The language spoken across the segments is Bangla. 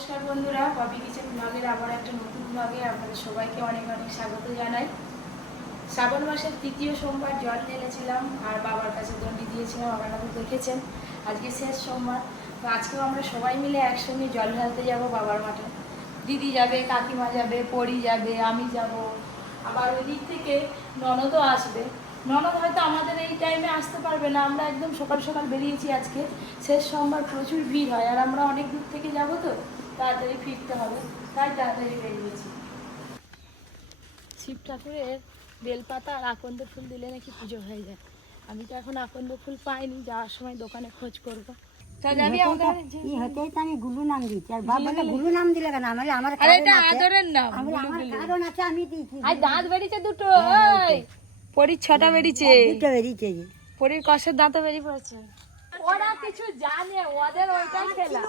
নমস্কার বন্ধুরা পপি কিচেন ব্লগের আবার একটা নতুন ব্লগে আপনাদের সবাইকে অনেক অনেক স্বাগত জানাই। শ্রাবণ মাসের তৃতীয় সোমবার জল ঢেলেছিলাম আর বাবার কাছে দণ্ডি দিয়েছিলাম, আপনারা তো দেখেছেন। আজকে শেষ সোমবার, তো আজকেও আমরা সবাই মিলে একসঙ্গে জল ঢালতে যাব বাবার মাঠে। দিদি যাবে, কাকিমা যাবে, পরি যাবে, আমি যাব। আবার ওই দিক থেকে ননদও আসবে। ননদ হয়তো আমাদের এই টাইমে আসতে পারবে না, আমরা একদম সকাল সকাল বেরিয়েছি আজকে। শেষ সোমবার প্রচুর ভিড় হয়, আর আমরা অনেক দূর থেকে যাব তো। তাড়াতাড়ি ফিরতে হবে। তাই তাড়াতাড়ি বেরিয়েছি। শিব ঠাকুরের বেলপাতা আর আকন্দ ফুল দিলে নাকি পুজো হয়ে যায়। আমি তো এখন আকন্দ ফুল পাইনি যাওয়ার সময় দোকানে খোঁজ করব। আমি গুলু নাম দিয়েছি। আর বাবা গুলু নাম দিলে কেন? আমার আমার আরে কারণ এটা আছে। আদরের নাম আমার কারণ আছে আমি দিয়েছি। আর দাঁত বেরিয়েছে দুটো ওই। ছটা বেরিয়েছে। দুটো বেরিয়েছে যে। কষের দাঁতও বেরিয়ে পড়েছে। ওরা কিছু জানে ওদের ওইটাই খেলা।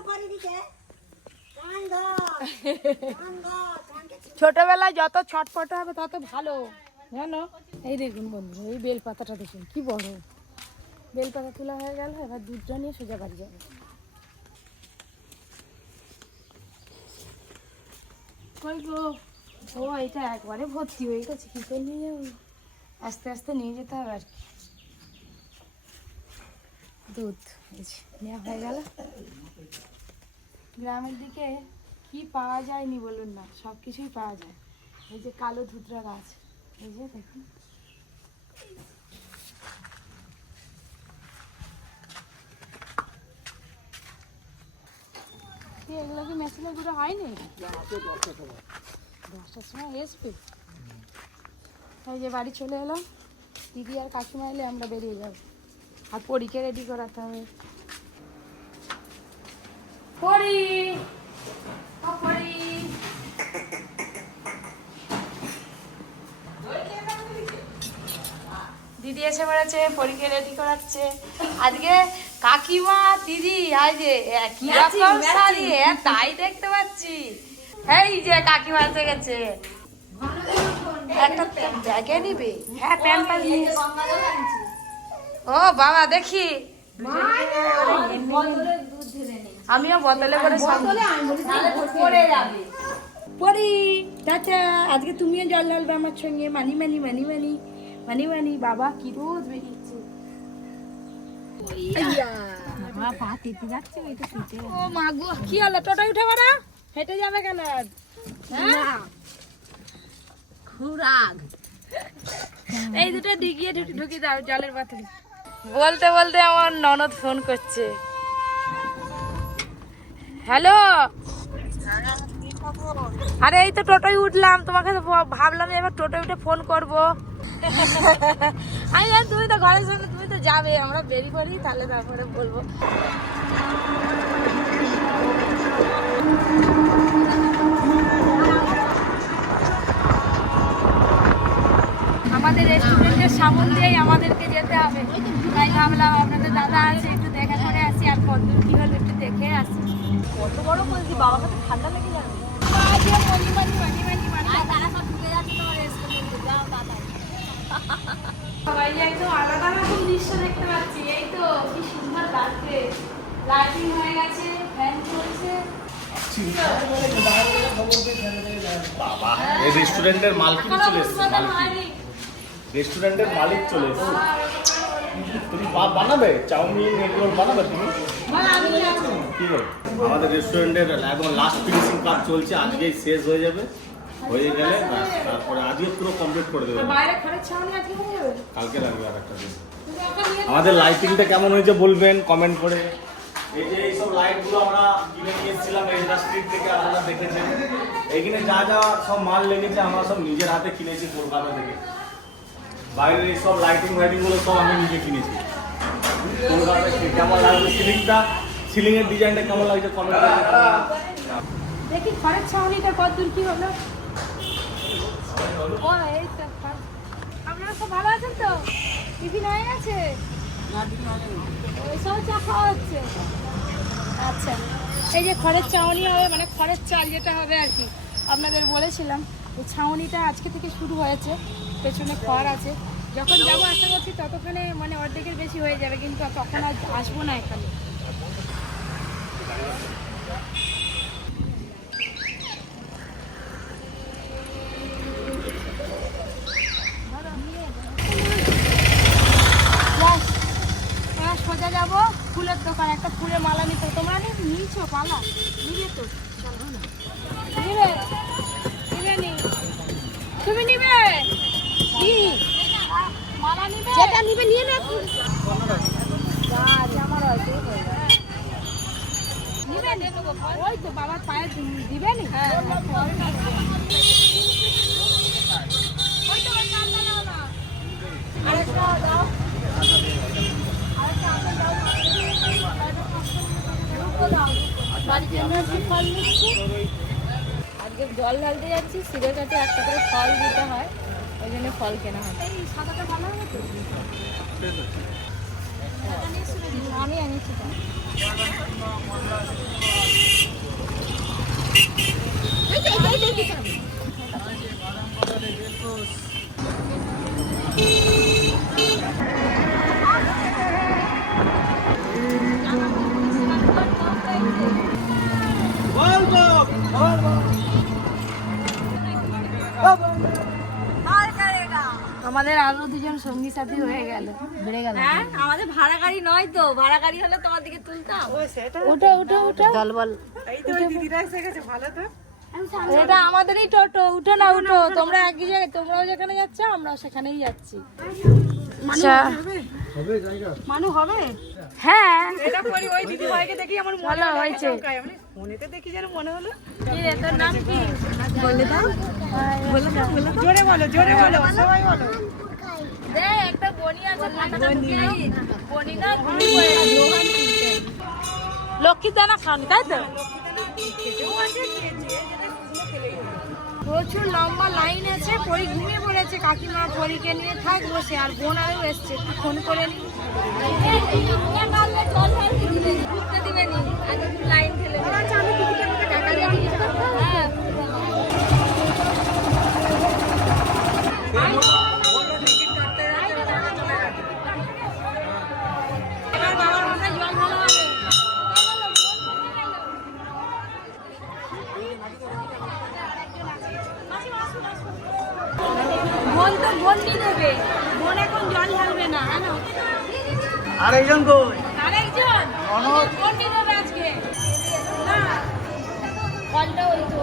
ছোটবেলায় যত ছটফট হবে তত ভালো। জানো? এই দেখুন বন্ধু এই বেলপাতাটা দেখুন, কি বড়। বেলপাতা তোলা হয়ে গেল, এবার দুধটা নিয়ে সোজা বাড়ি যাবে। কই গো? ও, এটা একবারে ভর্তি হয়ে গেছে, কি করে নিয়ে যাব? আস্তে আস্তে নিয়ে যেতে হবে আর কি। দুধ নেওয়া হয়ে গেল। গ্রামের দিকে কি পাওয়া যায়নি বলুন না সব কিছুই পাওয়া যায়। এই যে কালো ধুতরা গাছ, এই যে দেখুন। এগুলো কি মেশিনে গুঁড়ো হয়নি? দশটার সময় আসবে এই যে বাড়ি চলে এলাম, দিদি আর কাকিমা এলে আমরা বেরিয়ে যাব। আর পরীকে রেডি করাতে হবে। পরি দিদি এসে পড়েছে পরীকে রেডি করাচ্ছে। আজকে কাকিমা দিদি আই যে কি রকম শাড়ি তাই দেখতে পাচ্ছি। এই যে কাকিমা এসে গেছে। একটা ব্যাগে নিবে? হ্যাঁ নিয়ে ও বাবা দেখি। আমিও বোতলে করে পড়ে যাবে। পরি চাচা আজকে তুমিও জল ঢালবে আমার সঙ্গে। মানি মানি মানি মানি। মানি মানি। বাবা কি রোদ বেরিয়েছে। ও মা গো কি হলো? টোটো উঠে বাড়া হেঁটে যাবে কেন? আর? হ্যাঁ? এই দুটো ডিগিয়ে ঢুকি ঢুকি দাও জলের বোতলে। বলতে বলতে আমার ননদ ফোন করছে। হ্যালো? আরে এই তো টোটোয় উঠলাম। তোমাকে ভাবলাম এবার টোটোয় উঠে ফোন করব। আমি তুমি তো ঘরের সঙ্গে তুমি তো যাবে। আমরা বেরি করি তাহলে তারপরে বলব আমাদের রেস্টুরেন্টের সামন দিয়েই আমাদেরকে যেতে হবে তাই ভাবলাম আপনাদের দাদা আছে একটু দেখা করে আসি আর কতদূর কি হলো একটু দেখে আসি কত বড় বলছি বাবাকে তো ঠান্ডা লেগে যাবে আজকে মনি মনি মনি মনি মনি তারা সব ঢুকে যাচ্ছে তোমার রেস্টুরেন্টে যাও তাড়াতাড়ি সবাই যে একদম আলাদা রকম দৃশ্য দেখতে পাচ্ছি এই তো কি সুন্দর লাগছে লাইটিং হয়ে গেছে ফ্যান চলছে বাবা এই রেস্টুরেন্টের মালকিন চলে এসেছে উদ্বোধন মালকিন রেস্টুরেন্টের মালিক চলে এসেছে। তুমি বা- বানাবে? চাউমিন এগুলো বানাবে তুমি? কি বল আমাদের রেস্টুরেন্টের একদম লাস্ট ফিনিশিং কাজ চলছে আজকেই শেষ হয়ে যাবে। হয়ে গেলে তারপরে আজকে পুরো কমপ্লিট করে দেবে। কালকে লাগবে আর একটা দিন। আমাদের লাইটিংটা কেমন হয়েছে বলবেন কমেন্ট করে। এই যে এইসব লাইটগুলো আমরা কিনে নিয়ে এসেছিলাম ইন্ডাস্ট্রি থেকে আপনারা দেখেছেন। এখানে যা যা সব মাল লেগেছে আমরা সব নিজের হাতে কিনেছি কলকাতা থেকে। বাইরের এই সব লাইটিং ফাইটিংগুলো সব আমি নিজে কিনেছি। কলকাতা থেকে কেমন লাগছে সিলিংটা? সিলিংয়ের ডিজাইনটা কেমন লাগছে কমেন্ট করে দেখি ঘরের ছাউনিটা কত দূর কি হলো? ও এই তো আপনারা সব ভালো আছেন তো? টিফিন হয়ে গেছে ওই সব চা খাওয়া হচ্ছে। আচ্ছা। এই যে খড়ের চাউনি হবে মানে খড়ের চাল যেটা হবে আর কি। আপনাদের বলেছিলাম, এই ছাউনিটা আজকে থেকে শুরু হয়েছে, পেছনে খড় আছে। যখন যাব আশা করছি ততক্ষণে মানে অর্ধেকের বেশি হয়ে যাবে, কিন্তু তখন আর আসব না এখানে। ব্যাপার একটা ফুলে মালা নিতে তোমরা নিয়েছো পালা নিবে তো। তুমি নিবে? নিয়ে না? ওই তো বাবার পায়ে দিবে নি? হ্যাঁ, হ্যাঁ, হ্যাঁ। আজকে জল ঢালতে যাচ্ছি সিঁড়ের কাছে একটা করে ফল দিতে হয় ওই জন্য ফল কেনা হয়। আমি আনিছি বেড়ে গেল। হ্যাঁ আমাদের ভাড়া গাড়ি নয় তো ভাড়া গাড়ি হলে তোমার দিকে তুলতাম। উঠো উঠো উঠো দলবল। এটা আমাদেরই টোটো উঠো না উঠো তোমরা একই জায়গায় তোমরাও যেখানে যাচ্ছ আমরাও সেখানেই যাচ্ছি। আচ্ছা। মানু হবে? হ্যাঁ। এটা করি ওই দিদি ভাইকে দেখি আমার ভালো হয়েছে। মনেতে দেখি যেন মনে হলো। কি রে তোর নাম কি? বলে দাও বলে দাও। জোরে বলো জোরে বলো সবাই বলো। দে একটা বনি আছে মাথাটা ঢুকিয়ে বনি। না ঘুরি লক্ষ্মী দানা খাওনি তাই তো? প্রচুর লম্বা লাইন আছে পরি ঘুমিয়ে পড়েছে কাকিমা পরীকে নিয়ে থাক বসে আর বোন আরও এসছে ফোন করে নি। ঘুরতে দিবে নি আগে লাইন ফেলে টাকা দিয়ে আরেকজন কই? আরেকজন? বন্ডি দেবে আজকে? না। কলটা ওই তো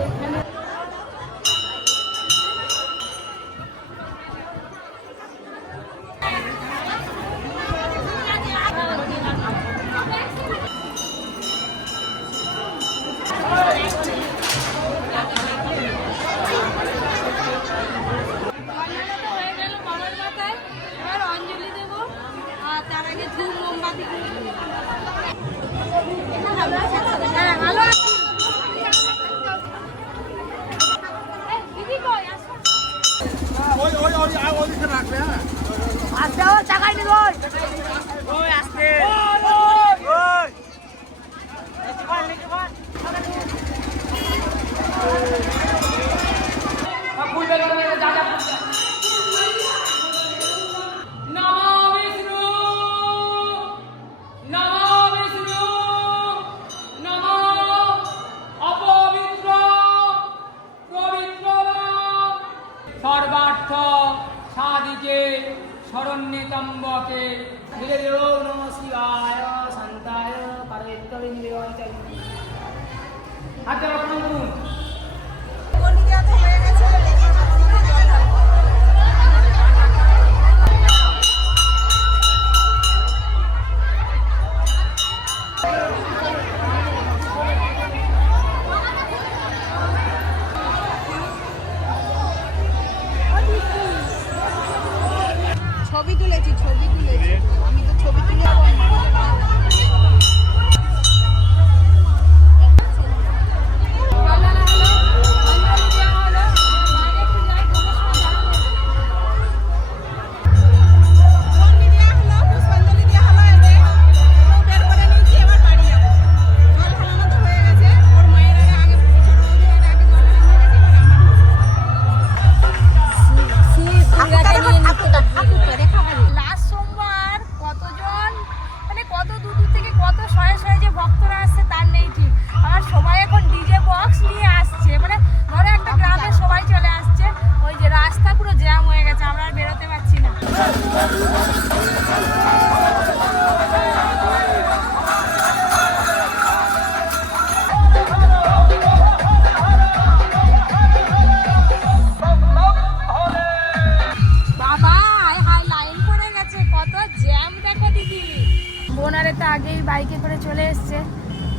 তো আগেই বাইকে করে চলে এসছে।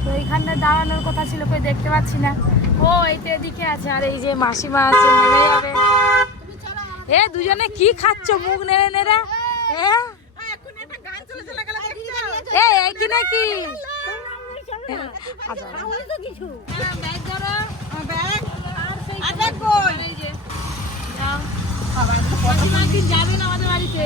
তো এইখানটা দাঁড়ানোর কথা ছিল কই দেখতে পাচ্ছি না। ও এই তো এদিকে আছে। আর এই যে মাসিমা আছে নেমে যাবে। এ দুজনে কি খাচ্ছ? মুখ নেড়ে নেড়ে। এ? কি নাকি। হ্যাঁ, ব্যাগ ধরো। এই যে, যাও। মাসিমা একদিন যাবেন আমাদের বাড়িতে।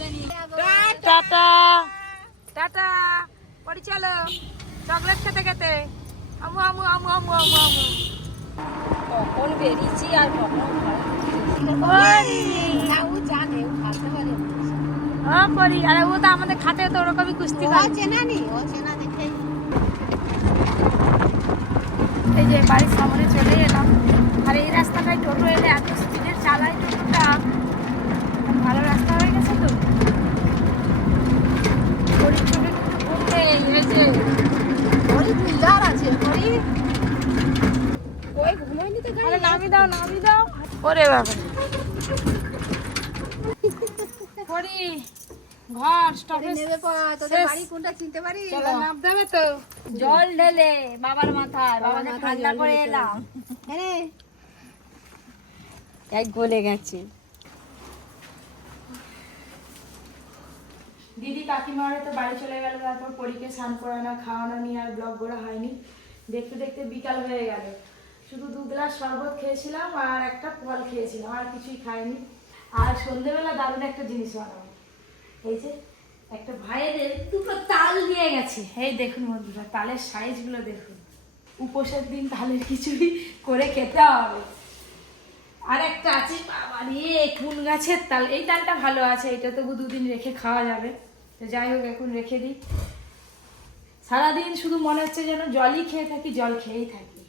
টাটা। টাটা। পরি চলো চকলেট খেতে খেতে। আমু আমু আমু আমু আমু আমু। কখন বেরিয়েছি আর কখন ও পরি আরে ও তো আমাদের খাতে তো ওরকমই কুস্তি করে। এই যে বাড়ির সামনে চলে এলাম। আর এই রাস্তাটায় টোটো এলে এত স্পিডে চালায় টোটোটা ভালো রাস্তা হয়ে গেছে তো পরীর চোখে কিন্তু নামি দাও নামি দাও। ওরে বাবা। পরি ঘর স্টপেজ চলো নামতে হবে তো। জল ঢেলে বাবার মাথায় বাবাকে ঠান্ডা করে এলাম। এক গলে গেছে। দিদি কাকিমারে তো বাড়ি চলে গেল, তারপর পরীকে স্নান করানো, খাওয়ানো নিয়ে আর ব্লগ করা হয়নি। দেখতে দেখতে বিকাল হয়ে গেল। শুধু দু গ্লাস শরবত খেয়েছিলাম আর একটা ফল খেয়েছিলাম, আর কিছুই খাইনি। আর সন্ধেবেলা দারুণ একটা জিনিস বানাবো। এই যে, একটা ভাইয়েদের দুটো তাল নিয়ে গেছে। এই দেখুন বন্ধুরা, তালের সাইজগুলো দেখুন। উপোসের দিন তালের খিচুড়ি করে খেতে হবে। আর একটা আছে বাবা রে কুন গাছের তাল। এই তালটা ভালো আছে, এটা তবু দুদিন রেখে খাওয়া যাবে। তো যাই হোক, এখন রেখে দিই। সারাদিন শুধু মনে হচ্ছে যেন জলই খেয়ে থাকি, জল খেয়েই থাকি।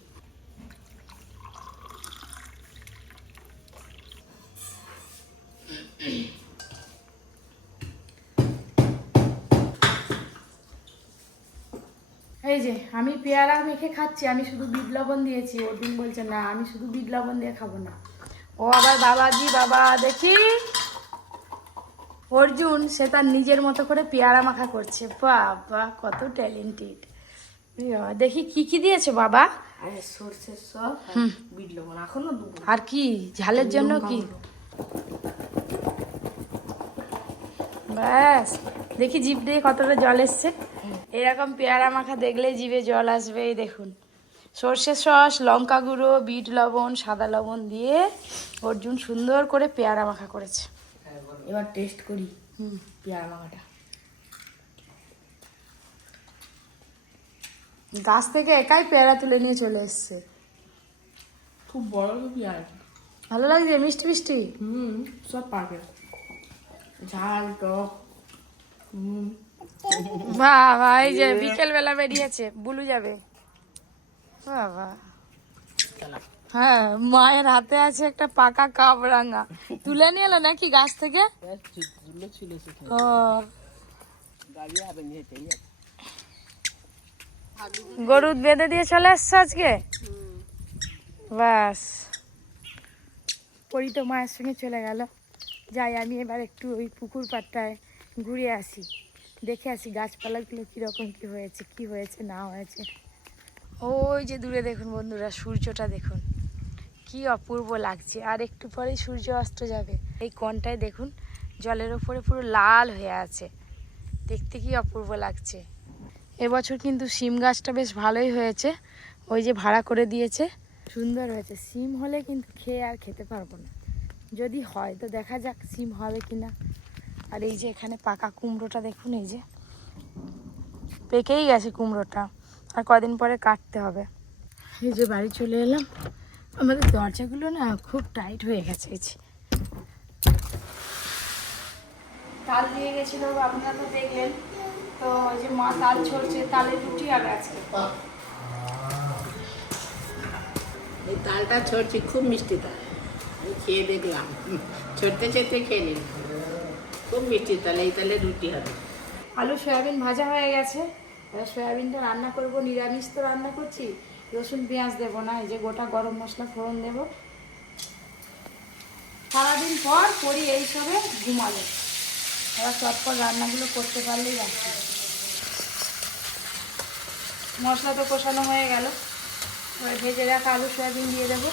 এই যে, আমি পেয়ারা মেখে খাচ্ছি, আমি শুধু বিট লবণ দিয়েছি। অর্জুন বলছে, না, আমি শুধু বিট লবণ দিয়ে খাব না। ও আবার বাবাজি বাবা দেখি? অর্জুন সে তার নিজের মতো করে পেয়ারা মাখা করছে। বাবা কত ট্যালেন্টেড দেখি কি কি দিয়েছে বাবা? সর্ষের সব বিট লবণ এখনও আর কি ঝালের জন্য কি? ব্যাস দেখি জিভ দিয়ে কতটা জল এসছে। এরকম পেয়ারা মাখা দেখলে জিভে জল আসবে এই দেখুন। সর্ষের সস লঙ্কা গুঁড়ো বিট লবণ সাদা লবণ দিয়ে অর্জুন সুন্দর করে পেয়ারা মাখা করেছে। এবার টেস্ট করি হুম। পেয়ারা মাখাটা। গাছ থেকে একাই পেয়ারা তুলে নিয়ে চলে এসছে। খুব বড় পেয়ারা ভালো লাগছে? মিষ্টি মিষ্টি? হুম সব পারবে ঝাল টক হুম বাবা এই যে বিকেল বেলা বেরিয়েছে বুলু যাবে। বাবা। হ্যাঁ মায়ের হাতে আছে একটা পাকা কাবরাঙা। তুলে নিয়ে এলো নাকি গাছ থেকে? ও। গরু বেঁধে দিয়ে চলে এসছে আজকে? ব্যাস পরি তো মায়ের সঙ্গে চলে গেল। যাই আমি এবার একটু ওই পুকুর পাড়টায় ঘুরে আসি। দেখে আসি গাছপালাগুলো কীরকম কি হয়েছে কি হয়েছে না হয়েছে। ওই যে দূরে দেখুন বন্ধুরা, সূর্যটা দেখুন। কি অপূর্ব লাগছে। আর একটু পরেই সূর্য অস্ত যাবে। এই কোনটায় দেখুন, জলের ওপরে পুরো লাল হয়ে আছে। দেখতে কি অপূর্ব লাগছে। এবছর কিন্তু সিম গাছটা বেশ ভালোই হয়েছে। ওই যে ভাড়া করে দিয়েছে। সুন্দর হয়েছে। সিম হলে কিন্তু খেয়ে আর খেতে পারব না। যদি হয় তো দেখা যাক সিম হবে কি না আর এই যে এখানে পাকা কুমড়োটা দেখুন, এই যে। পেকেই গেছে কুমড়োটা। আর কদিন পরে কাটতে হবে। এই যে বাড়ি চলে এলাম। আমাদের দরজাগুলো না খুব টাইট হয়ে গেছে এই যে। কাল দিয়ে গেছিল আপনারা তো দেখলেন। তো ওই যে মা তাল ছড়ছে তালের রুটি আর আজকে। এই তালটা ছড়ছি খুব মিষ্টি তাল। আমি খেয়ে দেখলাম। ছড়তে ছড়তে খেয়ে নিলাম। খুব মিষ্টি তাল এই তালে রুটি হবে। আলু সয়াবিন ভাজা হয়ে গেছে। এবার সয়াবিনটা রান্না করব, নিরামিষ তো রান্না করছি। রসুন, পেঁয়াজ দেবো না, এই যে গোটা গরম মশলা, ফোড়ন দেব। সারাদিন পর করি এইসবে ঘুমালে। এবার চটপট রান্নাগুলো করতে পারলেই রাখছি মশলা তো কষানো হয়ে গেল। এবার ভেজে রাখা আলু, সয়াবিন দিয়ে দেবো।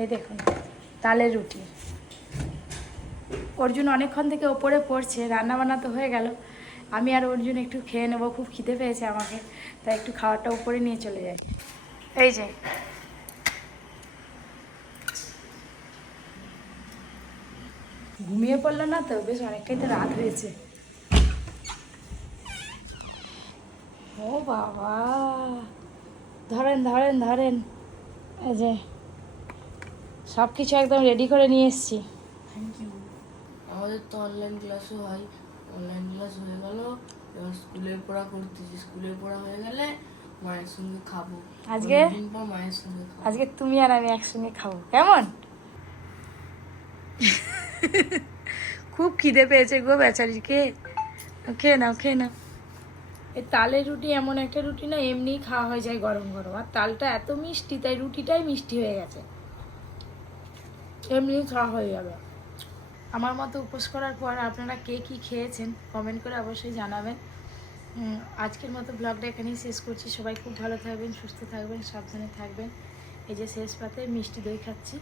এই দেখুন, তালের রুটি। অর্জুন অনেকক্ষণ থেকে ওপরে পড়ছে রান্না বান্না তো হয়ে গেল। আমি আর অর্জুন একটু খেয়ে নেব, খুব খিদে পেয়েছে আমাকে, তাই একটু খাবারটা উপরে নিয়ে চলে যাই। এই যে। ঘুমিয়ে পড়ল না তো বেশ অনেকটাই তো রাত হয়েছে। ও বাবা। ধরেন ধরেন ধরেন। এই যে সব কিছু একদম রেডি করে নিয়ে এসেছি। আমাদের তো অনলাইন ক্লাসও হয়। অনলাইন ক্লাস হয়ে গেল এবার স্কুলের পড়া করতেছি। স্কুলের পড়া হয়ে গেলে মায়ের সঙ্গে খাব। আজকে? পর মায়ের সঙ্গে খাব। আজকে তুমি আর আমি একসঙ্গে খাব। কেমন? খুব খিদে পেয়েছে গো বেচারিকে। খেয়ে নাও খেয়ে নাও। এই তালের রুটি এমন একটা রুটি না এমনিই খাওয়া হয়ে যায় গরম গরম। আর তালটা এত মিষ্টি তাই রুটিটাই মিষ্টি হয়ে গেছে। এমনি খাওয়া হয়ে যাবে। আমার মতো উপোস করার পর আপনারা কে কি খেয়েছেন কমেন্ট করে অবশ্যই জানাবেন। আজকের মতো ব্লগটা এখানেই শেষ করছি। সবাই খুব ভালো থাকবেন, সুস্থ থাকবেন, সাবধানে থাকবেন। এই যে শেষ পাতে মিষ্টি দই খাচ্ছি।